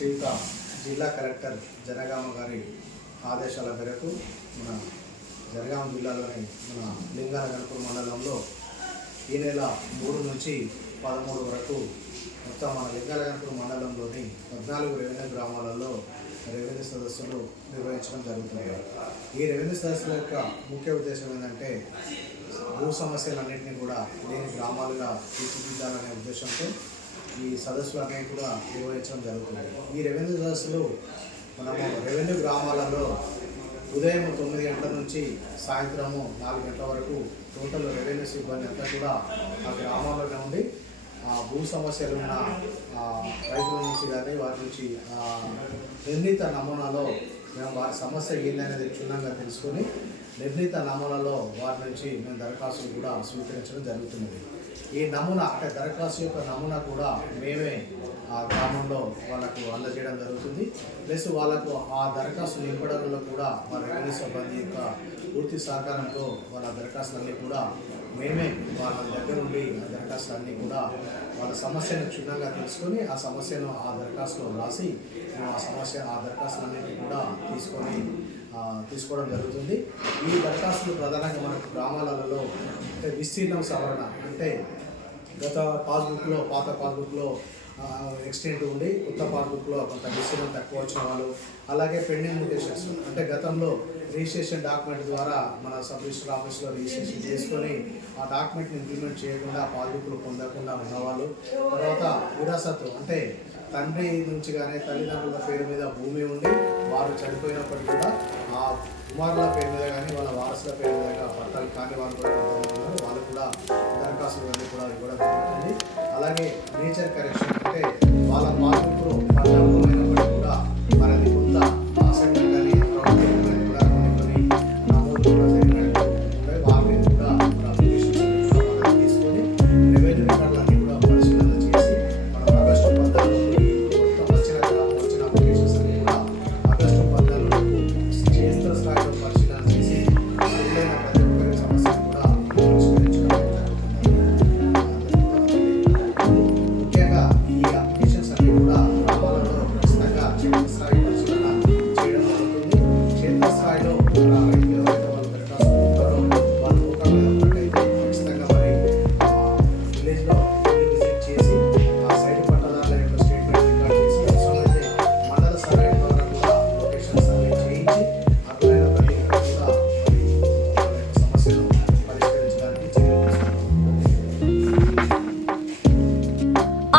శ్రీత జిల్లా కలెక్టర్ జనగామ గారి ఆదేశాల మేరకు మన జనగామ జిల్లాలోని మన లింగాల గణపూర్ మండలంలో ఈ నెల మూడు నుంచి పదమూడు వరకు మొత్తం మన లింగాల గణపూర్ మండలంలోని పద్నాలుగు రెవెన్యూ గ్రామాలలో రెవెన్యూ సదస్సులు నిర్వహించడం జరుగుతుంది. ఈ రెవెన్యూ సదస్సుల యొక్క ముఖ్య ఉద్దేశం ఏంటంటే భూ సమస్యలన్నింటినీ కూడా లేని గ్రామాలుగా తీర్చిదిద్దాలనే ఉద్దేశంతో ఈ సదస్సులు అనేవి కూడా నిర్వహించడం జరుగుతుంది ఈ రెవెన్యూ సదస్సులు మనము రెవెన్యూ గ్రామాలలో ఉదయం తొమ్మిది గంటల నుంచి సాయంత్రము నాలుగు గంటల వరకు టోటల్ రెవెన్యూ సిబ్బంది అంతా కూడా ఆ గ్రామాల్లోనే ఉండి ఆ భూ సమస్యలు ఉన్న రైతుల నుంచి కానీ వారి నుంచి నిర్ణీత నమూనాలో మేము వారి సమస్య ఏందనేది క్షుణ్ణంగా తెలుసుకొని నిర్ణీత నమూనాలో వారి నుంచి మేము దరఖాస్తులు కూడా స్వీకరించడం జరుగుతున్నది. ఈ నమూనా అంటే దరఖాస్తు యొక్క నమూనా కూడా మేమే ఆ గ్రామంలో వాళ్ళకు అందజేయడం జరుగుతుంది. ప్లస్ వాళ్ళకు ఆ దరఖాస్తు నింపడంలో కూడా మా రెవెన్యూ సిబ్బంది యొక్క పూర్తి సహకారంతో వాళ్ళ దరఖాస్తులన్నీ కూడా మేమే వాళ్ళ దగ్గర నుండి ఆ దరఖాస్తులన్నీ కూడా వాళ్ళ సమస్యను క్షుణ్ణంగా తెలుసుకొని ఆ సమస్యను ఆ దరఖాస్తులో రాసి మేము ఆ సమస్య ఆ దరఖాస్తులన్నింటినీ కూడా తీసుకొని తీసుకోవడం జరుగుతుంది. ఈ దరఖాస్తులు ప్రధానంగా మనకు గ్రామాలలో అంటే విస్తీర్ణం సవరణ అంటే గత పాస్బుక్లో పాత పాస్బుక్లో ఎక్స్టెంట్ ఉండి కొత్త పాస్బుక్లో కొంత విస్తీర్ణం తక్కువ వచ్చిన వాళ్ళు అలాగే పెండింగ్ మ్యూటేషన్స్ అంటే గతంలో రిజిస్ట్రేషన్ డాక్యుమెంట్ ద్వారా మన సబ్ రిజిస్టర్ ఆఫీస్లో రిజిస్ట్రేషన్ చేసుకొని ఆ డాక్యుమెంట్ని ఇంప్లిమెంట్ చేయకుండా పాస్బుక్లు పొందకుండా ఉన్నవాళ్ళు తర్వాత విరాసత్తు అంటే తండ్రి నుంచి కానీ తల్లిదండ్రుల పేరు మీద భూమి ఉండి వారు చనిపోయినప్పటికీ కూడా ఆ కుమారుల పేరు మీద కానీ వాళ్ళ వారసుల పేరు మీద కానీ పట్టాలు వాళ్ళు కూడా ఉన్నారు. వాళ్ళు కూడా దరఖాస్తులు అన్నీ కూడా ఇవ్వడం జరుగుతుంది అలాగే నేచర్ కరెక్షన్ అంటే వాళ్ళ పాస్బుక్లు